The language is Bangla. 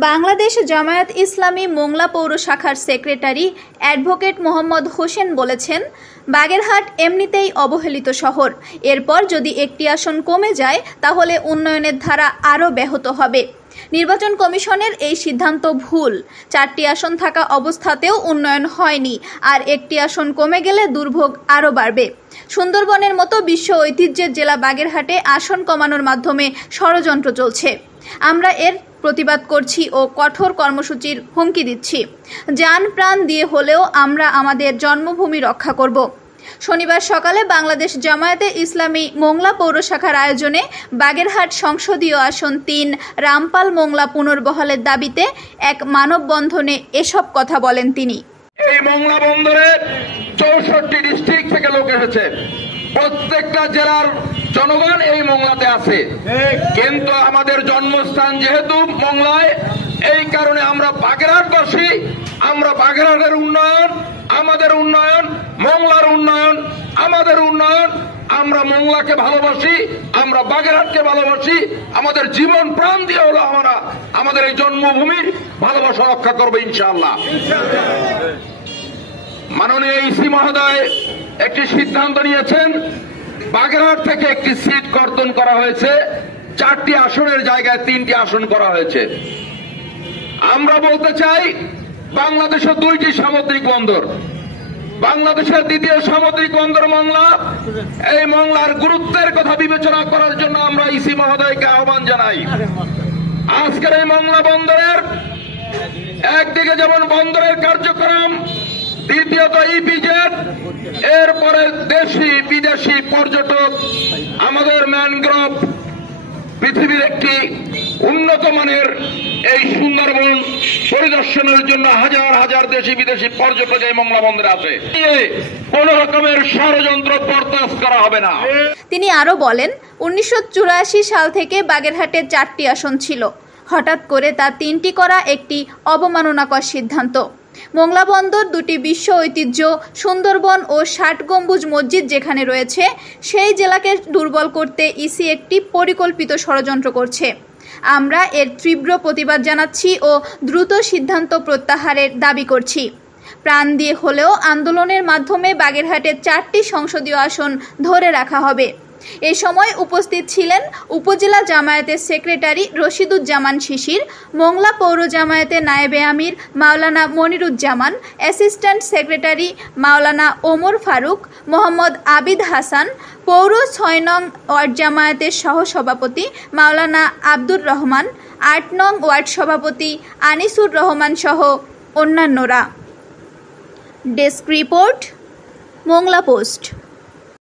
বাংলাদেশ জামায়াত ইসলামী মোংলা পৌর শাখার সেক্রেটারি অ্যাডভোকেট মোহাম্মদ হোসেন বলেছেন, বাগেরহাট এমনিতেই অবহেলিত শহর। এরপর যদি একটি আসন কমে যায় তাহলে উন্নয়নের ধারা আরও ব্যাহত হবে। নির্বাচন কমিশনের এই সিদ্ধান্ত ভুল। 4টি আসন থাকা অবস্থাতেও উন্নয়ন হয়নি, আর একটি আসন কমে গেলে দুর্ভোগ আরও বাড়বে। সুন্দরবনের মতো বিশ্ব ঐতিহ্যের জেলা বাগেরহাটে আসন কমানোর মাধ্যমে ষড়যন্ত্র চলছে। আমরা এর প্রতিবাদ করছি ও কঠোর কর্মসূচির হুমকি দিচ্ছি। জান প্রাণ দিয়ে হলেও আমরা আমাদের জন্মভূমি রক্ষা করব। শনিবার সকালে বাংলাদেশ জামায়াতে ইসলামী মোংলা পৌর শাখার আয়োজনে বাগেরহাট সংসদীয় আসন 3 রামপাল মোংলা পুনর্বহালের দাবিতে এক মানববন্ধনে এসব কথা বলেন তিনি। এই মোংলা বন্দরে 64 ডিস্ট্রিক্ট থেকে লোক এসেছে। প্রত্যেকটা জেলার জনগণ এই মোংলাতে আছে, কিন্তু আমাদের জন্মস্থান যেহেতু মোংলায়, এই কারণে আমরা বাগেরহাটবাসী, আমরা বাগেরহাটের উন্নয়ন, আমাদের উন্নয়ন, মোংলার উন্নয়ন, আমাদের উন্নয়ন। আমরা মোংলাকে ভালোবাসি, আমরা বাগেরহাটকে ভালোবাসি। আমাদের জীবন প্রাণ দিয়ে হলো আমরা আমাদের এই জন্মভূমির ভালোবাসা রক্ষা করবো ইনশাআল্লাহ। মাননীয় ইসি মহোদয় একটি সিদ্ধান্ত নিয়েছেন, বাগেরহাট থেকে একটি সিট কর্তন করা হয়েছে, 4টি আসনের জায়গায় 3টি আসন করা হয়েছে। আমরা বলতে চাই, বাংলাদেশের 2টি সামুদ্রিক বন্দর, বাংলাদেশের 2য় সামুদ্রিক বন্দর মোংলা। এই মোংলার গুরুত্বের কথা বিবেচনা করার জন্য আমরা ইসি মহোদয়কে আহ্বান জানাই। আজকের এই মোংলা বন্দরের একদিকে যেমন বন্দরের কার্যক্রম, দ্বিতীয়ত ইপিজেড, এরপরে দেশি বিদেশি পর্যটক, আমাদের ম্যানগ্রোভ, পৃথিবীর একটি উন্নত মানের এই সুন্দরবন পরিদর্শনের জন্য হাজার হাজার দেশি বিদেশি পর্যটক এই মোংলা বন্দরে আসে। কোন রকমের ষড়যন্ত্র বরদাস্ত করা হবে না। তিনি আরো বলেন, 1984 সাল থেকে বাগেরহাটে 4টি আসন ছিল। হঠাৎ করে তা 3টি করা একটি অবমাননাকর সিদ্ধান্ত। মোংলা বন্দর 2টি বিশ্ব ঐতিহ্য, সুন্দরবন ও 60 গম্বুজ মসজিদ যেখানে রয়েছে, সেই জেলাকে দুর্বল করতে ইসি একটি পরিকল্পিত ষড়যন্ত্র করছে। আমরা এর তীব্র প্রতিবাদ জানাচ্ছি ও দ্রুত সিদ্ধান্ত প্রত্যাহারের দাবি করছি। প্রাণ দিয়ে হলেও আন্দোলনের মাধ্যমে বাগেরহাটের 4টি সংসদীয় আসন ধরে রাখা হবে। এ সময় উপস্থিত ছিলেন উপজেলা জামায়াতের সেক্রেটারি রশিদুজ্জামান শিশির, মোংলা পৌর জামায়াতের নায়েবে আমির মাওলানা মনিরুজ্জামান, অ্যাসিস্ট্যান্ট সেক্রেটারি মাওলানা ওমর ফারুক, মোহাম্মদ আবিদ হাসান, পৌর 6 নং ওয়ার্ড জামায়াতের সহসভাপতি মাওলানা আব্দুর রহমান, 8 নং ওয়ার্ড সভাপতি আনিসুর রহমান সহ অন্যান্যরা। Desk report, Mongla post.